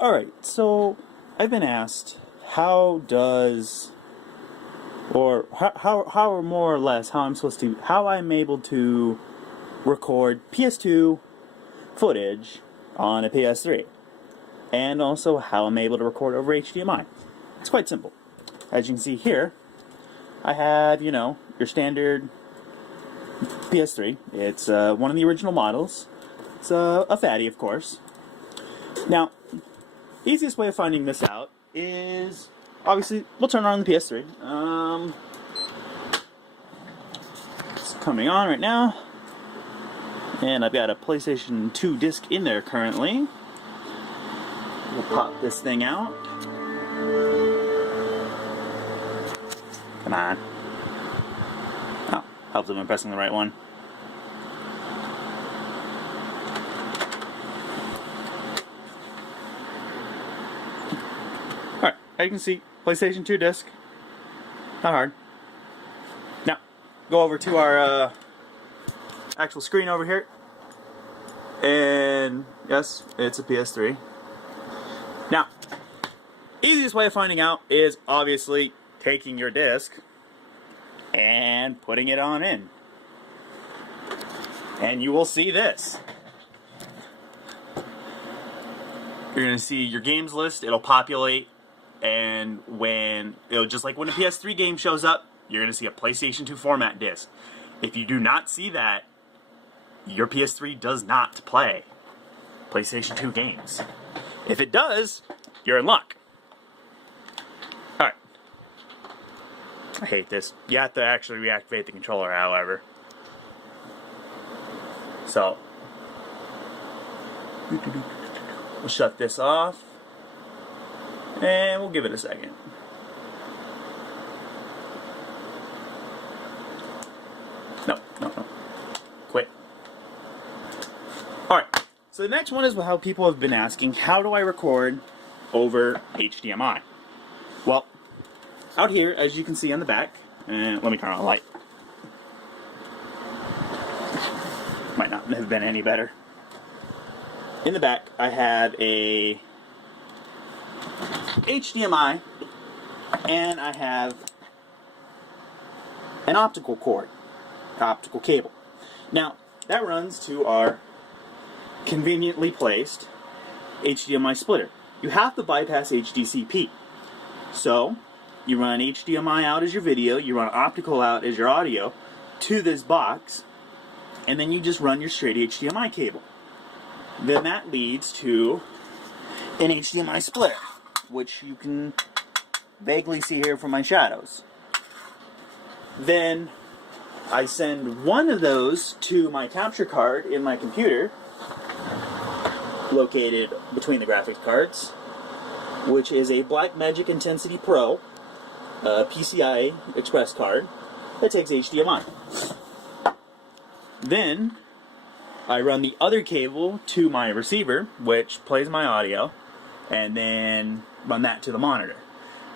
Alright, so I've been asked how does, or how or more or less how I'm able to record PS2 footage on a PS3, and also how I'm able to record over HDMI. It's quite simple. As you can see here, I have, your standard PS3. It's one of the original models. It's a fatty, of course. Now, easiest way of finding this out is, obviously, we'll turn on the PS3. It's coming on right now. And I've got a PlayStation 2 disc in there currently. We'll pop this thing out. Come on. Oh, helps if I'm pressing the right one. Alright, as you can see, PlayStation 2 disc. Not hard. Now, go over to our actual screen over here. And yes, it's a PS3. Now, easiest way of finding out is obviously taking your disc and putting it on in. And you will see this. You're going to see your games list, it'll populate, and just like when a PS3 game shows up, you're going to see a PlayStation 2 format disc. If you do not see that, your PS3 does not play PlayStation 2 games. If it does, you're in luck. Alright. I hate this. You have to actually reactivate the controller, however. So, we'll shut this off, and we'll give it a second. No. Quit. Alright, so the next one is how people have been asking, how do I record over HDMI? Well, out here, as you can see on the back, and let me turn on the light. Might not have been any better. In the back, I have a HDMI, and I have an optical cord, optical cable. Now, that runs to our conveniently placed HDMI splitter. You have to bypass HDCP. So, you run HDMI out as your video, you run optical out as your audio to this box, and then you just run your straight HDMI cable. Then that leads to an HDMI splitter, which you can vaguely see here from my shadows. Then I send one of those to my capture card in my computer, located between the graphics cards, which is a Blackmagic Intensity Pro PCI Express card that takes HDMI. Then I run the other cable to my receiver, which plays my audio, and then run that to the monitor.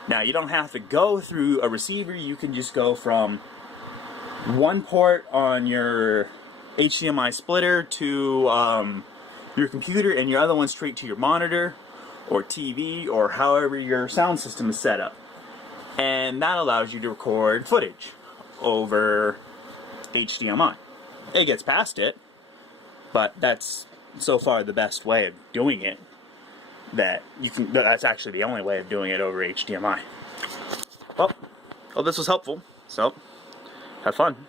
Now, you don't have to go through a receiver. You can just go from one port on your HDMI splitter to your computer, and your other one straight to your monitor or TV or however your sound system is set up. And that allows you to record footage over HDMI. It gets past it, but that's so far the best way of doing it. That's actually the only way of doing it over HDMI. Well, this was helpful, so have fun.